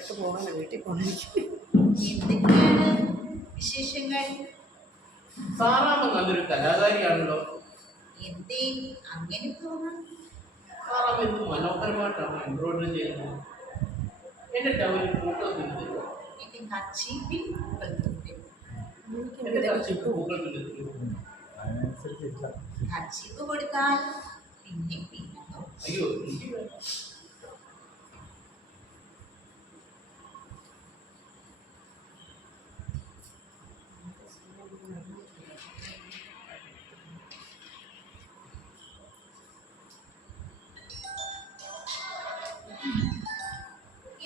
ഇട്ടിട്ട് പോകാൻ വീട്ടിൽ പോകണം. എന്തൊക്കെയാണ് വിശേഷങ്ങൾ? സാറാമ്മ നല്ലൊരു കലാകാരിയാണല്ലോ. എന്തേ അങ്ങനെ തോന്നാം? സാറാമ്മ എന്ത് മനോഹരമായിട്ടാണ് എംബ്രോയിഡറി ചെയ്യുന്നത്. എന്റെ ടവലിൽ പൂക്കൾ തിന്നു. എന്റെ കച്ചീപ്പിൽ എന്റെ കച്ചിൽ പൂക്കൾ തിന്നു. കച്ചീപ്പ് കൊടുത്താൽ പിന്നെ പിന്നോ? അയ്യോ എനിക്ക്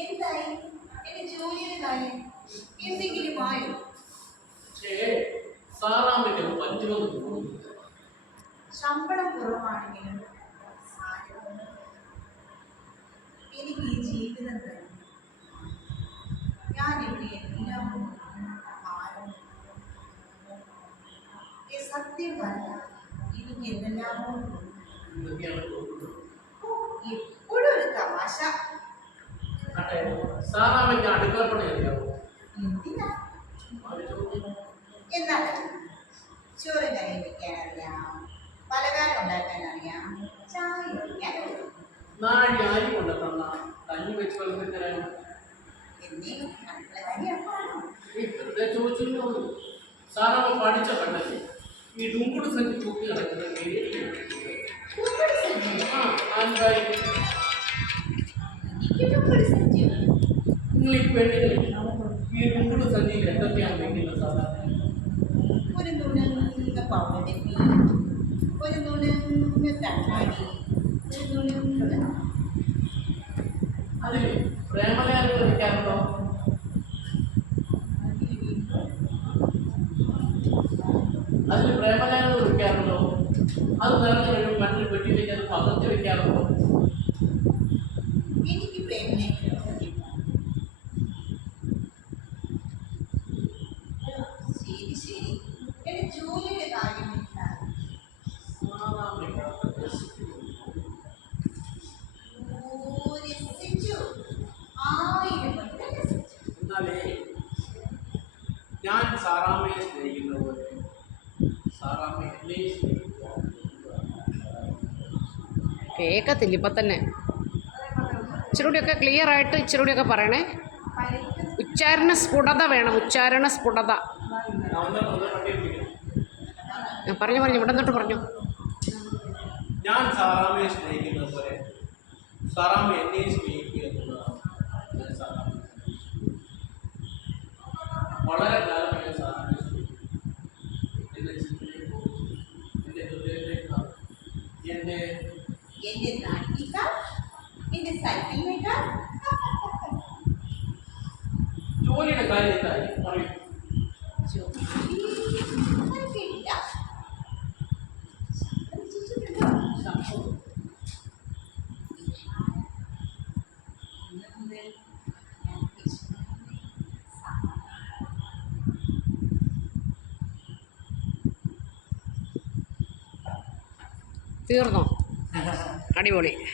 എന്തായി എന്റെ ജോലിയുടെ കാര്യം? എന്തെങ്കിലും ആയോ? സാറാമ്മയ്ക്ക് പറ്റുമെന്ന് തോന്നുന്നു. ശമ്പളം കുറവാണെങ്കിലും സാരമില്ല. എനിക്ക് ഈ ജീവിതം തന്നെ. ഞാനിവിടെ എല്ലാം ഭാരം. സത്യം പറഞ്ഞാൽ എനിക്ക് എന്തെല്ലാമോ ഇതൊക്കെയാണ് തോന്നുന്നത്. എപ്പോഴും ഒരു തമാശ. ആട്ടെ, സാറാമ്മയ്ക്ക് അടുക്കളപ്പണി അറിയാവോ? എന്തിനാ? എന്നാൽ ചോറ് കറി വയ്ക്കാൻ അറിയാം, പലഹാരം ഉണ്ടാക്കാൻ അറിയാം, ചായ കുടിക്കാൻ അറിയാം. നാഴി അരി കൊണ്ട് തന്ന കഞ്ഞി വെച്ച് കളിപ്പിക്കാനാണ്. എന്നീ അടുക്കളക്കാരി അപ്പാണോ? വെറുതെ ചോദിച്ചു. സാറാമ്മ പഠിച്ച കണ്ടല്ലേ ഈ ഡുങ്കുട് സഞ്ചി തൂക്കി നടക്കുന്ന നിങ്ങൾ ഈ പെണ്ണുങ്ങൾ ഈ ഡുങ്കുട് സഞ്ചിയിൽ എന്തൊക്കെയാണ് വെക്കുന്നത് സാധാരണ? ഒരു നുണങ്ങ പൗഡി, ഒരു നുണങ്ങ കണ്ണാടി, ഒരു നുണങ്ങ അതിൽ പ്രേമലേഖകൾ വെക്കാറുണ്ടോ? അതിൽ പ്രേമലേഖകൾ വെക്കാറുണ്ടോ? അത് നിറഞ്ഞു കഴിയും മറ്റൊരു പെട്ടിയിലേക്ക് അത് പകർത്തി വെക്കാറുണ്ടോ? എനിക്ക് പ്രേമലേഖനം ശരി ശരി. എന്റെ ജോലിയുടെ കാര്യം എന്താണ്? രസിച്ചു, 1000 വട്ടം രസിച്ചു. എന്നാലേ ഞാൻ സാറാമ്മയെ സ്നേഹിക്കുന്ന പോലെ സാറാമ്മ എന്നെ കേൾക്കത്തില്ല ഇപ്പം തന്നെ. ഇച്ചിരൂടെയൊക്കെ ക്ലിയർ ആയിട്ട് ഇച്ചിരൂടെയൊക്കെ പറയണേ. ഉച്ചാരണ സ്ഫുടത വേണം, ഉച്ചാരണ സ്ഫുടത. പറഞ്ഞു ഇവിടെ തൊട്ട് പറഞ്ഞു. ഞാൻ സാറാമ്മയെ സ്നേഹിക്കുന്ന പോലെ സാറാമ്മ എന്നെ സ്നേഹിക്കുക എന്നുള്ളതാണ് ഞാൻ സാറാമ്മ. വളരെ കാലമായി സാറാമ്മയെ സ്നേഹിക്കുന്നു. എൻ്റെ ചിന്തയിലേക്ക് പോകും, എൻ്റെ ഹൃദയത്തിലേക്കാണ്, എൻ്റെ നാട്ടിക, എന്റെ സൈക്കിളിനേക്കാൾ ജോലിയുടെ കാര്യം എന്തായി പറയും. തീർന്നോ? അടിപൊളി.